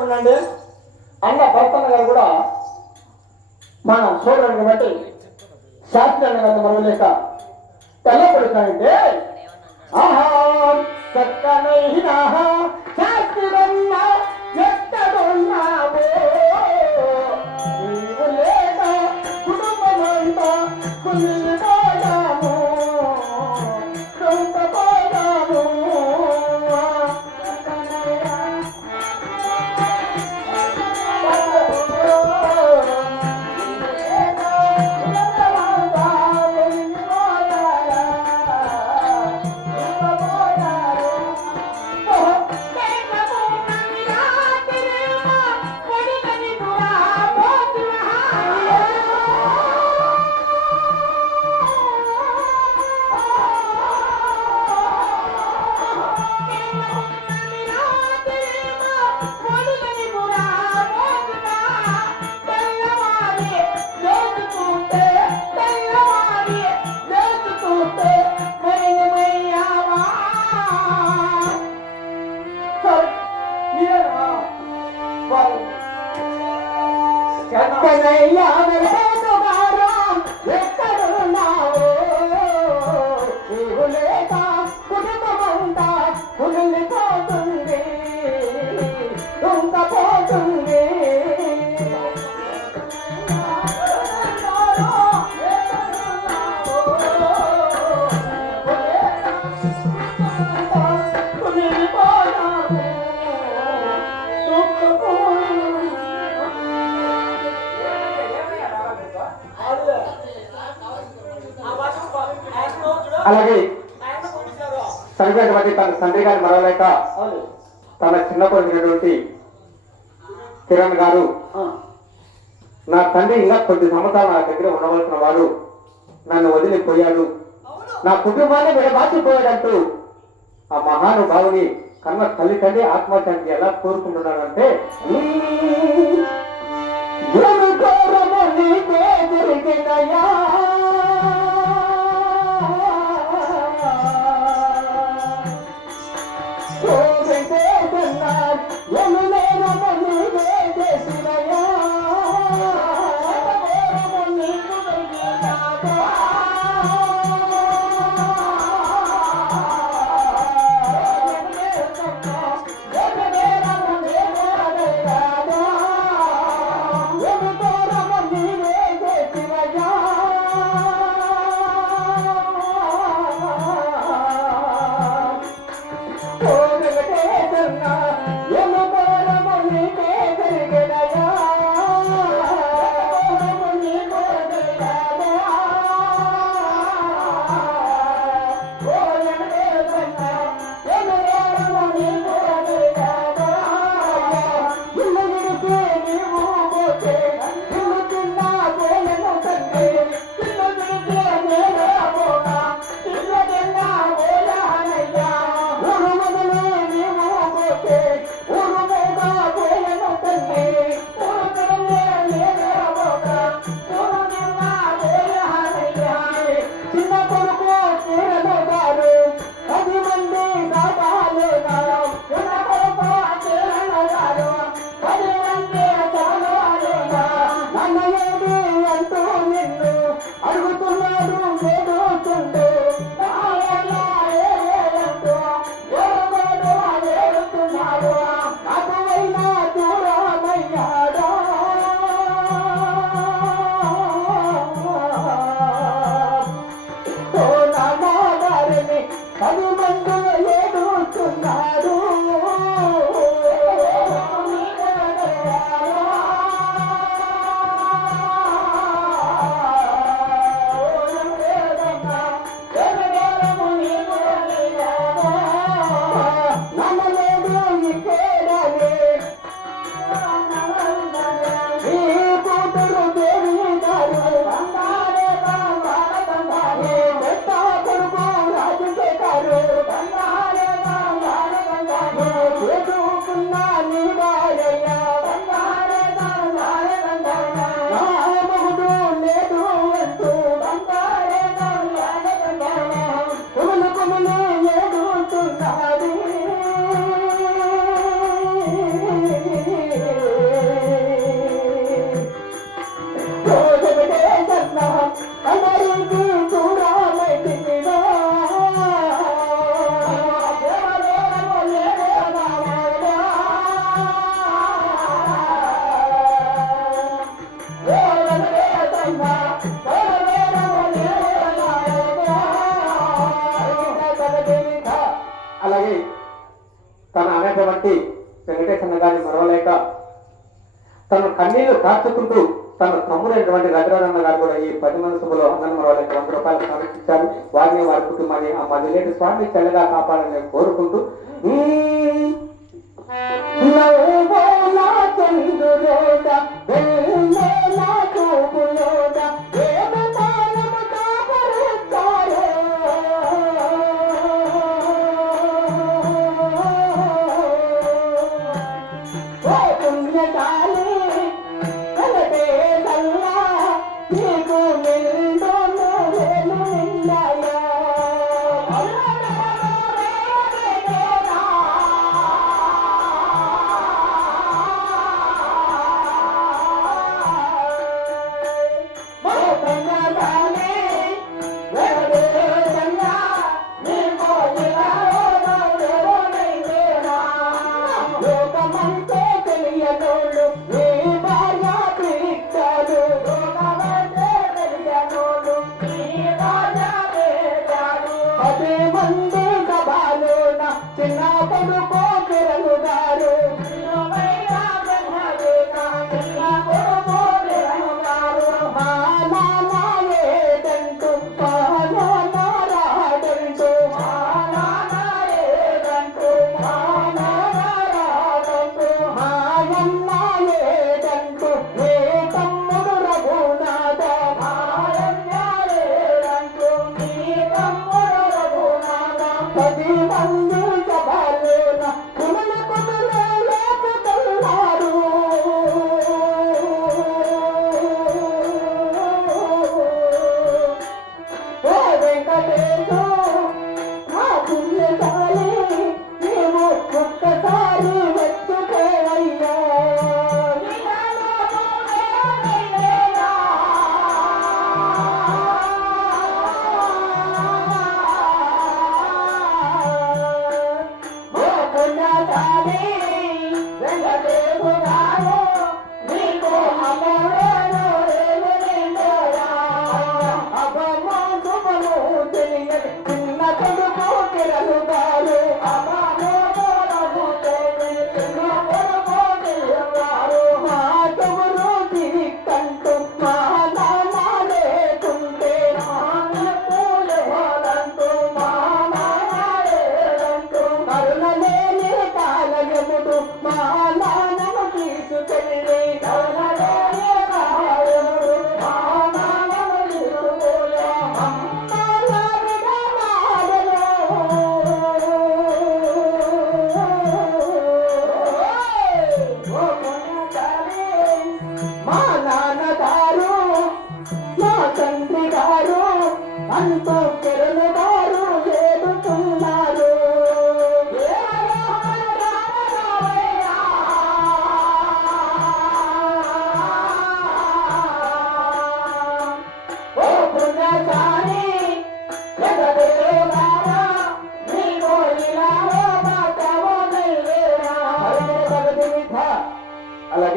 ఉండండి అన్న భర్తన్న గారు కూడా మన సోదరుని బట్టి శాస్త్రాన్ని కదా మనం లేక ఎలా పడుతున్నాయంటే ఆహా చక్కనైనా అలాగే చనిపోయినటువంటి తన తండ్రి గారి మరవలేక తన చిన్న కొడుకునటువంటి కిరణ్ గారు నా తండ్రి ఇంకా కొద్ది సంవత్సరాలు నా దగ్గర ఉండవలసిన వాడు నన్ను వదిలిపోయాడు నా కుటుంబాన్ని విడబాచిపోయాడంటూ ఆ మహానుభావుని కన్న తల్లి తండ్రి ఆత్మహత్యానికి ఎలా కోరుకుంటున్నాడంటే love. దాచుకుంటూ తన తమ్ముడైనటువంటి రఘురాజన్న గారు కూడా ఈ పది మంది సభలో అన్నను వాళ్ళకి వంద రూపాయలు సమర్పించారు. వారిని వారి కుటుంబాన్ని ఆ మదిలేటి స్వామి చల్లగా కాపాడాలని కోరుకుంటూ ఈ చిన్న కొడుకో হবে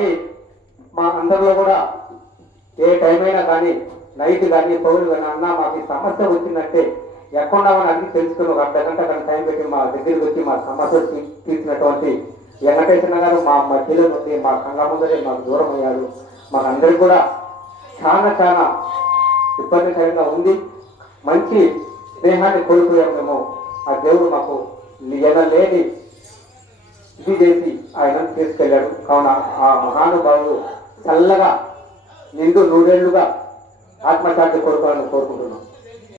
అలాగే మా అందరిలో కూడా ఏ టైం అయినా కానీ నైట్ కానీ పౌరులు కానీ అన్నా మాకు ఈ సమస్య వచ్చిందంటే ఎక్కడున్నామని అన్ని తెలుసుకుని ఒక అర్ధ గంట కానీ టైం పెట్టి మా దగ్గరికి వచ్చి మా సమస్య తీర్చినటువంటి వెంకటేశ్వర గారు మా మధ్యలో ఉంది మా కళ్ళ ముందరే మాకు దూరం అయ్యారు. మాకందరికి కూడా చాలా చాలా ఇబ్బందికరంగా ఉంది. మంచి స్నేహాన్ని కోల్పోయాం మేము. ఆ దేవుడు మాకు ఎనలేని ఇది చేసి ఆయన తీసుకెళ్ళాడు. కావున ఆ మహానుభావుడు చల్లగా నిండు నూరేళ్ళుగా ఆత్మశాంతి కోరుకోవాలని కోరుకుంటున్నాం.